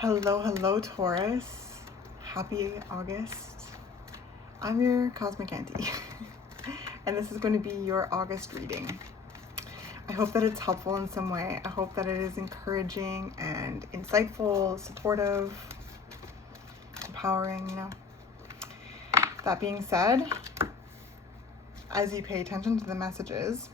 Hello, Taurus. Happy August. I'm your Cosmic Auntie, and this is going to be your August reading. I hope that it's helpful in some way. I hope that it is encouraging and insightful, supportive, empowering, That being said, as you pay attention to the messages,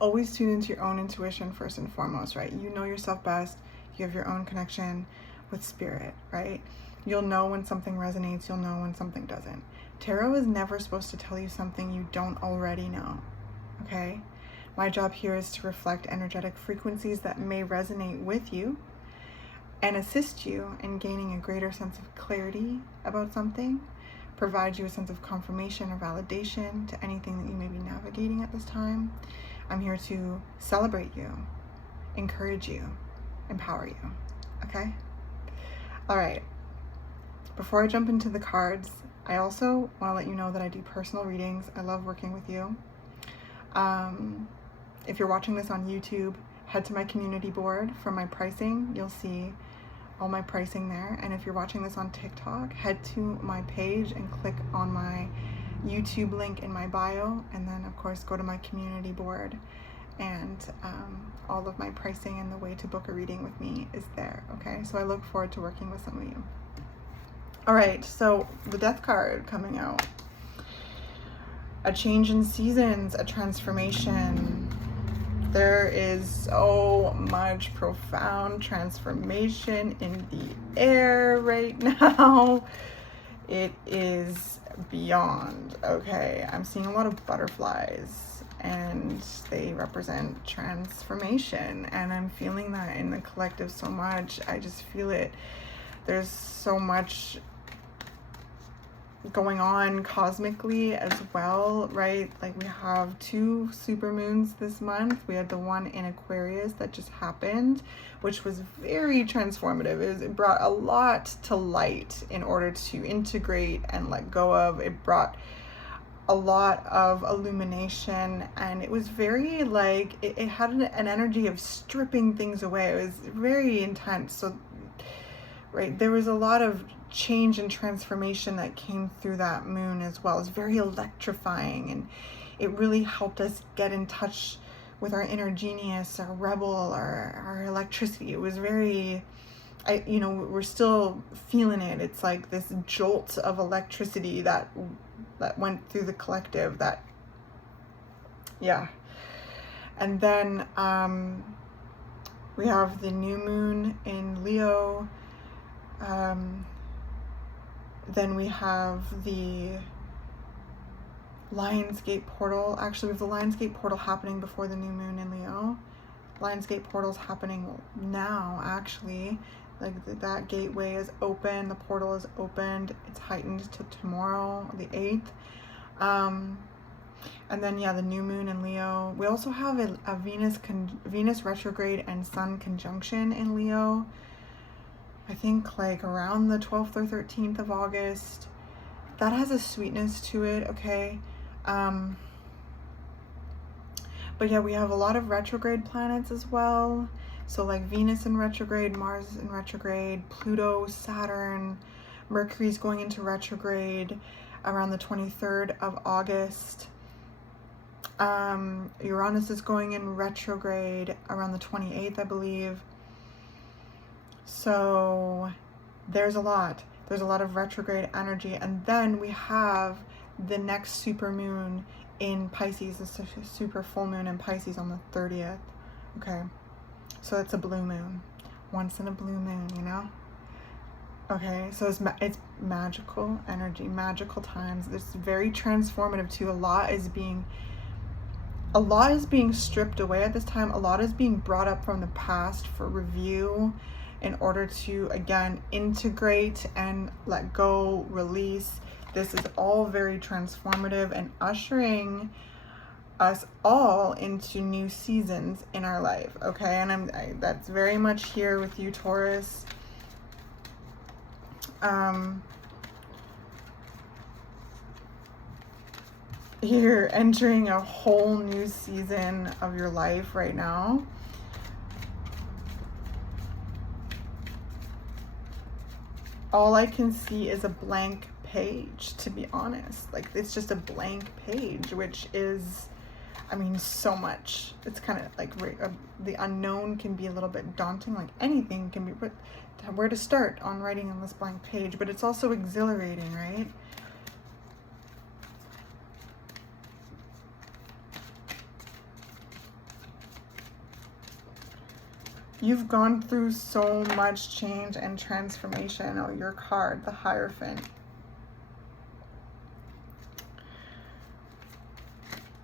always tune into your own intuition first and foremost, right? You know yourself best. You have your own connection with spirit, right? You'll know when something resonates. You'll know when something doesn't. Tarot is never supposed to tell you something you don't already know, okay? My job here is to reflect energetic frequencies that may resonate with you and assist you in gaining a greater sense of clarity about something, provide you a sense of confirmation or validation to anything that you may be navigating at this time. I'm here to celebrate you, encourage you, empower you, okay? All right, before I jump into the cards, I also want to let you know that I do personal readings. I love working with you. If you're watching this on YouTube, head to my community board for my pricing. You'll see all my pricing there. And if you're watching this on TikTok, head to my page and click on my YouTube link in my bio, and then of course go to my community board, and all of my pricing and the way to book a reading with me is there, okay? So I look forward to working with some of you. All right, so the Death card coming out. A change in seasons, a transformation. There is so much profound transformation in the air right now. It is beyond, okay? I'm seeing a lot of butterflies, and they represent transformation, and I'm feeling that in the collective so much. I just feel it. There's so much going on cosmically as well, right? Like, we have 2 supermoons this month. We had the one in Aquarius that just happened, which was very transformative. It brought a lot to light in order to integrate and let go of. It brought a lot of illumination, and it was very like, it had an energy of stripping things away. It was very intense. So, right, there was a lot of change and transformation that came through that moon as well. It's very electrifying, and it really helped us get in touch with our inner genius, our rebel, our electricity. It was very, we're still feeling it. It's like this jolt of electricity that went through the collective, that, yeah. And then we have the new moon in Leo. Then we have the Lionsgate portal. Actually, we have the Lionsgate portal happening before the new moon in Leo. Lionsgate portal's happening now, actually. Like, that gateway is open, the portal is opened. It's heightened to tomorrow, the 8th. And then, yeah, the new moon in Leo. We also have a Venus retrograde and Sun conjunction in Leo. I think like around the 12th or 13th of August. That has a sweetness to it, okay? But yeah, we have a lot of retrograde planets as well. So like Venus in retrograde, Mars in retrograde, Pluto, Saturn, Mercury's going into retrograde around the 23rd of August. Uranus is going in retrograde around the 28th, I believe. So there's a lot of retrograde energy. And then we have the next super moon in Pisces, the super full moon in Pisces on the 30th. Okay, so it's a blue moon, once in a blue moon, okay? So it's magical energy, magical times. It's very transformative too. A lot is being stripped away at this time. A lot is being brought up from the past for review, in order to, again, integrate and let go, release. This is all very transformative and ushering us all into new seasons in our life, okay? And that's very much here with you, Taurus. You're entering a whole new season of your life right now. all I can see is a blank page, to be honest. Like, it's just a blank page, which is, I mean, so much. It's kind of like the unknown can be a little bit daunting. Like, anything can be, but where to start on writing on this blank page, but it's also exhilarating, right? You've gone through so much change and transformation. Oh, your card, the Hierophant.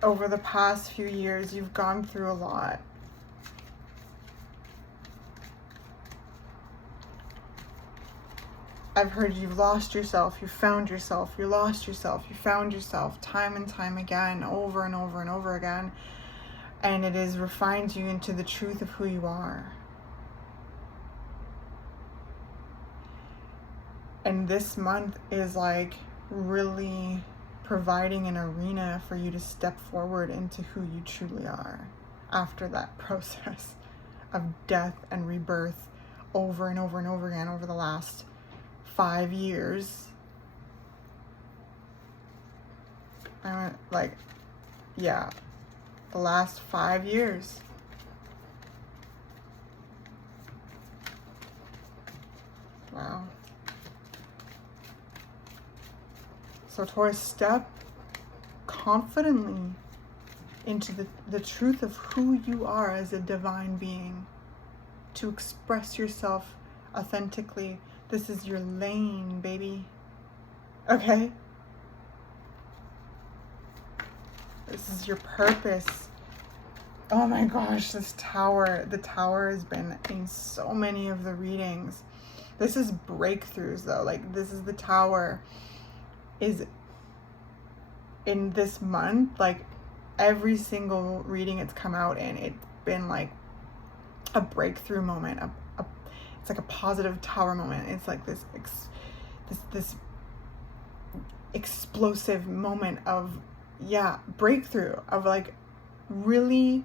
Over the past few years, you've gone through a lot. I've heard you've lost yourself, you found yourself, you lost yourself, you found yourself, time and time again, over and over and over again. And it has refined you into the truth of who you are. And this month is like really providing an arena for you to step forward into who you truly are after that process of death and rebirth over and over and over again over the last 5 years. Like, yeah, the last 5 years. Wow. So Taurus, step confidently into the truth of who you are as a divine being, to express yourself authentically. This is your lane, baby. Okay? This is your purpose. Oh my gosh, this tower. The tower has been in so many of the readings. This is breakthroughs though. Like, this is the tower is in this month. Like, every single reading it's come out in, it's been like a breakthrough moment. It's like a positive tower moment. It's like this explosive moment of, yeah, breakthrough, of like really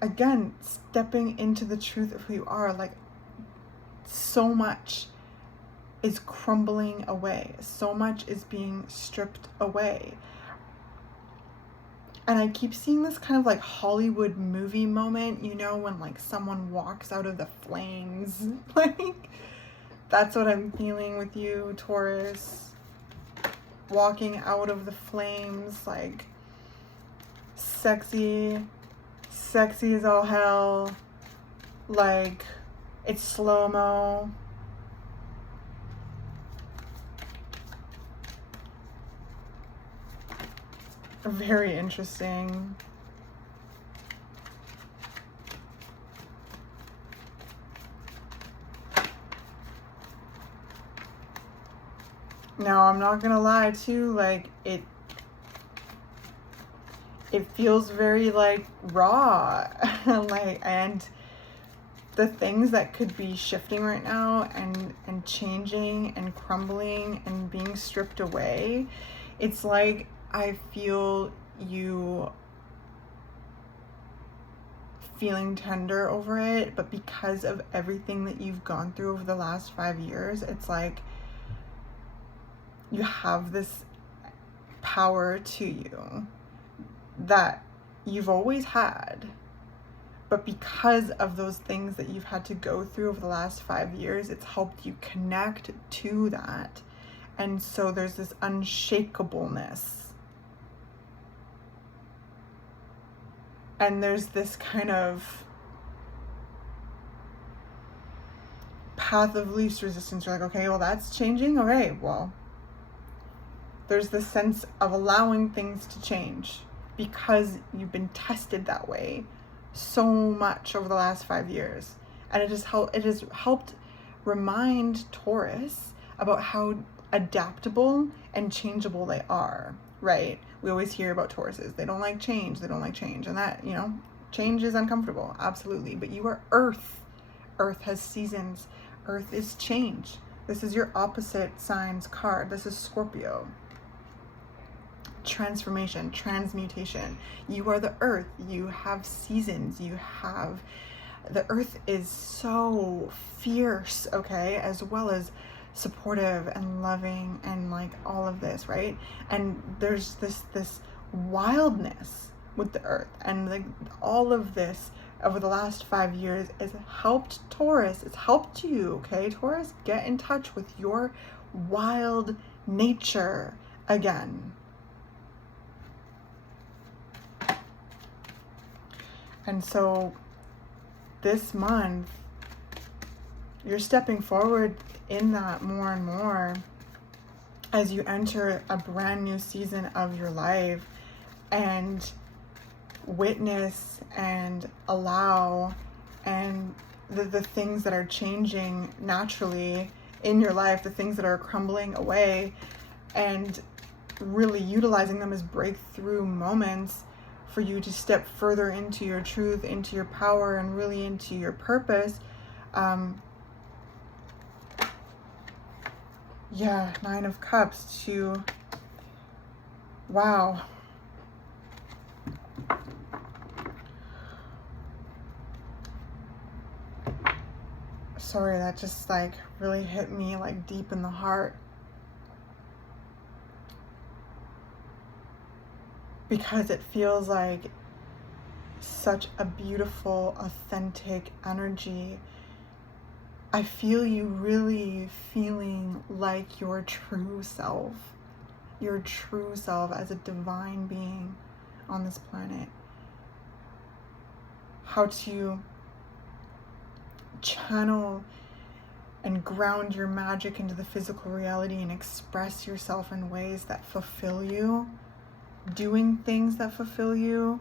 again stepping into the truth of who you are. Like, so much is crumbling away, so much is being stripped away. And I keep seeing this kind of like Hollywood movie moment, you know, when like someone walks out of the flames. Like, that's what I'm feeling with you, Taurus. Walking out of the flames, like sexy as all hell. Like, it's slow-mo. Very interesting. Now, I'm not gonna lie too, like, it feels very like raw. Like, and the things that could be shifting right now and changing and crumbling and being stripped away, it's like I feel you feeling tender over it, but because of everything that you've gone through over the last 5 years, it's like you have this power to you that you've always had, but because of those things that you've had to go through over the last 5 years, it's helped you connect to that. And so there's this unshakableness. And there's this kind of path of least resistance. You're like, okay, well, that's changing. Okay, well, there's this sense of allowing things to change because you've been tested that way so much over the last 5 years. And it has helped remind Taurus about how adaptable and changeable they are, right? We always hear about Tauruses. They don't like change. They don't like change. And that, you know, change is uncomfortable. Absolutely. But you are Earth. Earth has seasons. Earth is change. This is your opposite signs card. This is Scorpio. transformation, transmutation. You are the earth. You have seasons. You have, the earth is so fierce, okay, as well as supportive and loving and like all of this, right? And there's this wildness with the earth, and like all of this over the last 5 years has helped Taurus. It's helped you, okay? Taurus, get in touch with your wild nature again. And so this month, you're stepping forward in that more and more as you enter a brand new season of your life and witness and allow and the things that are changing naturally in your life, the things that are crumbling away, and really utilizing them as breakthrough moments for you to step further into your truth, into your power, and really into your purpose. Yeah, 9 of Cups to, wow. Sorry, that just like really hit me like deep in the heart. Because it feels like such a beautiful, authentic energy. I feel you really feeling like your true self as a divine being on this planet. How to channel and ground your magic into the physical reality and express yourself in ways that fulfill you, doing things that fulfill you.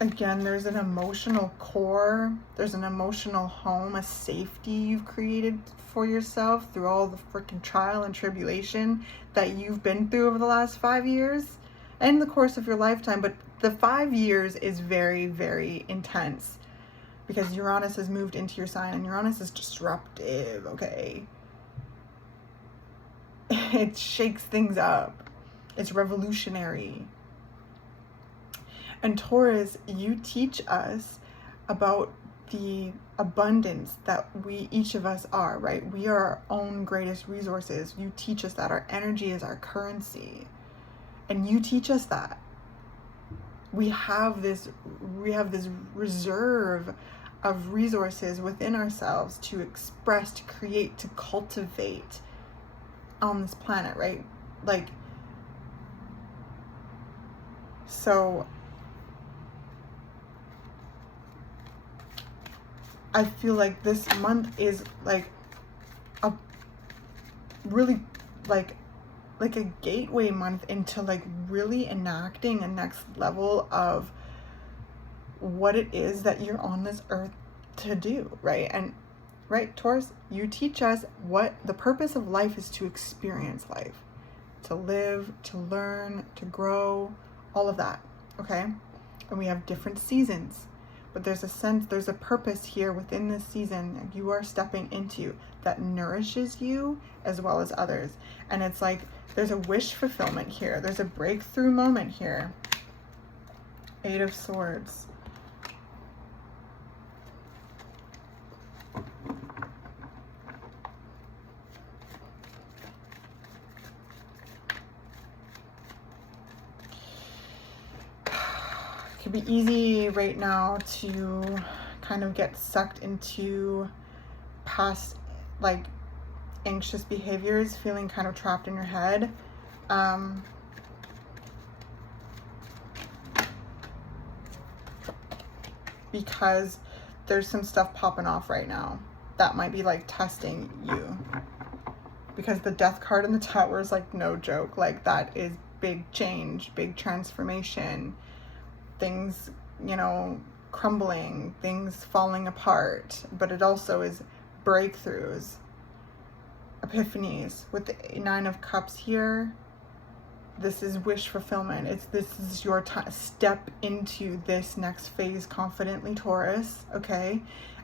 Again, there's an emotional core, there's an emotional home, a safety you've created for yourself through all the freaking trial and tribulation that you've been through over the last 5 years and the course of your lifetime. But the 5 years is very, very intense because Uranus has moved into your sign, and Uranus is disruptive, okay? It shakes things up. It's revolutionary. And Taurus, you teach us about the abundance that we, each of us are, right? We are our own greatest resources. You teach us that our energy is our currency. And you teach us that. We have this reserve of resources within ourselves to express, to create, to cultivate on this planet, right? Like, so I feel like this month is like a really like a gateway month into like really enacting a next level of what it is that you're on this earth to do, right? And right, Taurus, you teach us what the purpose of life is: to experience life, to live, to learn, to grow, all of that, okay? And we have different seasons, but there's a sense, there's a purpose here within this season you are stepping into that nourishes you as well as others. And it's like there's a wish fulfillment here. There's a breakthrough moment here. 8 of Swords. It can be easy right now to kind of get sucked into past like anxious behaviors, feeling kind of trapped in your head. Because there's some stuff popping off right now that might be like testing you. Because the Death card in the Tower is like no joke. Like that is big change, big transformation. Things, you know, crumbling, things falling apart, but it also is breakthroughs, epiphanies. With the 9 of Cups here, this is wish fulfillment. This is your time. Step into this next phase confidently, Taurus, okay?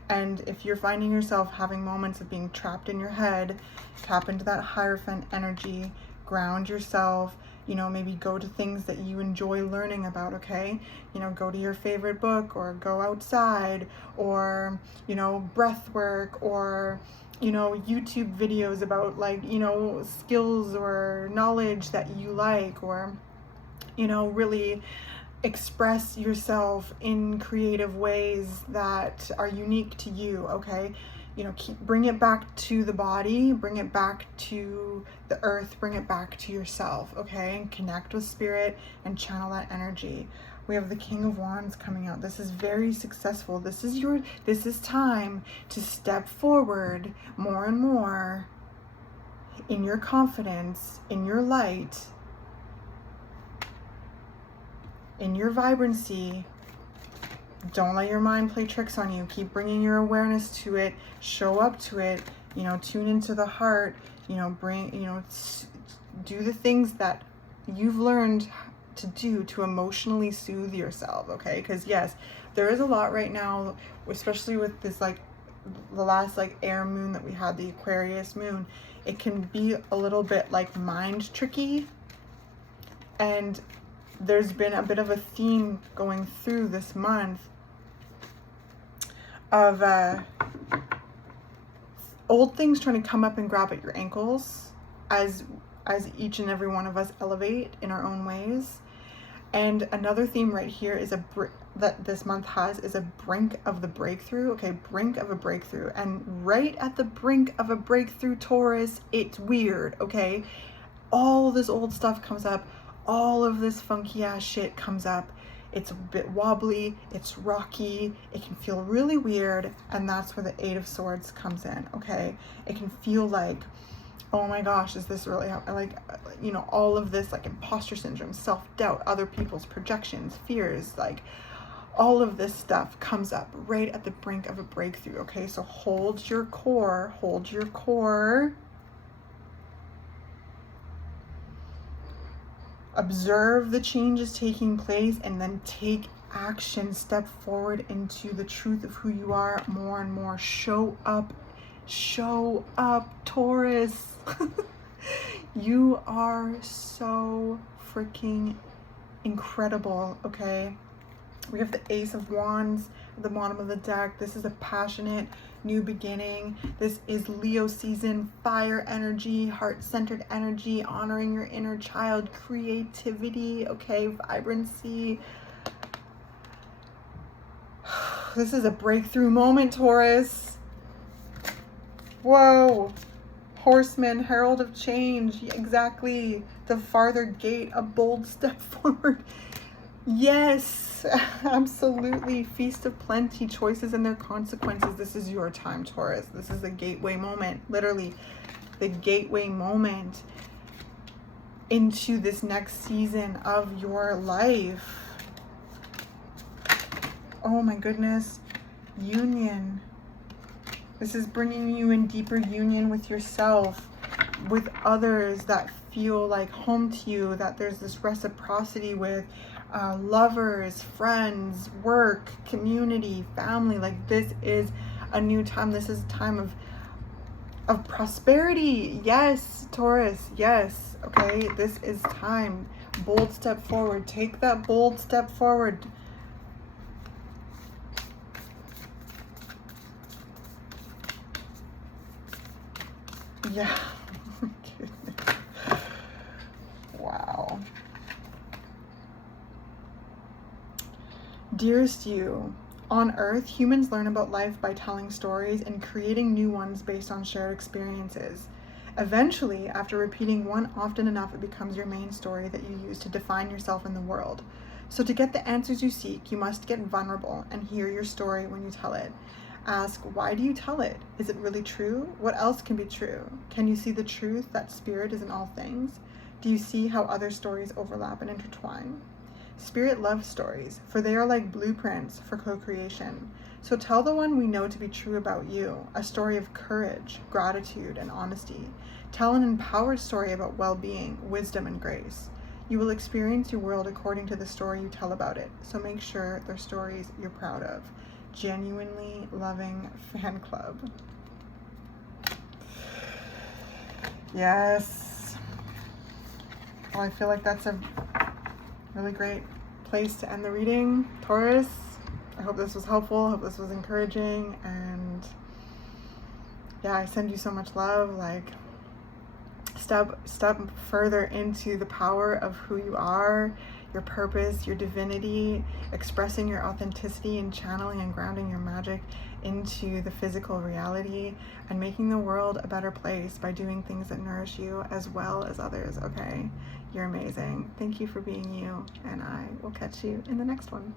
And if you're finding yourself having moments of being trapped in your head, tap into that Hierophant energy, ground yourself, you know, maybe go to things that you enjoy learning about, okay? You know, go to your favorite book, or go outside, or, you know, breath work, or, you know, YouTube videos about, like, you know, skills or knowledge that you like, or, you know, really express yourself in creative ways that are unique to you, okay? You know, bring it back to the body, bring it back to the earth, bring it back to yourself, okay? And connect with spirit and channel that energy. We have the King of Wands coming out. This is very successful. This is time to step forward more and more in your confidence, in your light, in your vibrancy. Don't let your mind play tricks on you. Keep bringing your awareness to it. Show up to it. You know, tune into the heart. You know, do the things that you've learned to do to emotionally soothe yourself, okay? Because yes, there is a lot right now, especially with this, like, the last, like, air moon that we had, the Aquarius moon. It can be a little bit, like, mind tricky, and there's been a bit of a theme going through this month of old things trying to come up and grab at your ankles as each and every one of us elevate in our own ways. And another theme right here is that this month is a brink of the breakthrough, okay? Brink of a breakthrough. And right at the brink of a breakthrough, Taurus, it's weird, okay? All this old stuff comes up. All of this funky ass shit comes up. It's a bit wobbly, it's rocky, it can feel really weird, and that's where the Eight of Swords comes in, okay? It can feel like, oh my gosh, is this really, like, you know, all of this, like, imposter syndrome, self-doubt, other people's projections, fears, like, all of this stuff comes up right at the brink of a breakthrough, okay? So hold your core, observe the changes taking place, and then take action. Step forward into the truth of who you are more and more. Show up, Taurus. You are so freaking incredible, okay? We have the Ace of Wands at the bottom of the deck. This is a passionate new beginning. This is Leo season, fire energy, heart-centered energy, honoring your inner child, creativity, okay, vibrancy. This is a breakthrough moment, Taurus. Whoa. Horseman, herald of change. Exactly. The farther gate, a bold step forward. Yes, absolutely. Feast of plenty, choices and their consequences. This is your time, Taurus. This is the gateway moment, literally the gateway moment into this next season of your life. Oh my goodness. Union. This is bringing you in deeper union with yourself, with others that feel like home to you, that there's this reciprocity with. Lovers, friends, work, community, family. Like, this is a new time. This is a time of prosperity. Yes, Taurus. Yes. Okay. This is time. Bold step forward. Take that bold step forward. Yeah. Wow. Dearest you, on Earth, humans learn about life by telling stories and creating new ones based on shared experiences. Eventually, after repeating one often enough, it becomes your main story that you use to define yourself in the world. So to get the answers you seek, you must get vulnerable and hear your story when you tell it. Ask, why do you tell it? Is it really true? What else can be true? Can you see the truth that spirit is in all things? Do you see how other stories overlap and intertwine? Spirit loves stories, for they are like blueprints for co-creation. So tell the one we know to be true about you, a story of courage, gratitude, and honesty. Tell an empowered story about well-being, wisdom, and grace. You will experience your world according to the story you tell about it, so make sure they're stories you're proud of. Genuinely loving fan club. Yes. Well, I feel like that's a really great place to end the reading, Taurus. I hope this was helpful. I hope this was encouraging. And yeah, I send you so much love. Like, step further into the power of who you are, your purpose, your divinity, expressing your authenticity and channeling and grounding your magic into the physical reality, and making the world a better place by doing things that nourish you as well as others, okay? You're amazing. Thank you for being you, and I will catch you in the next one.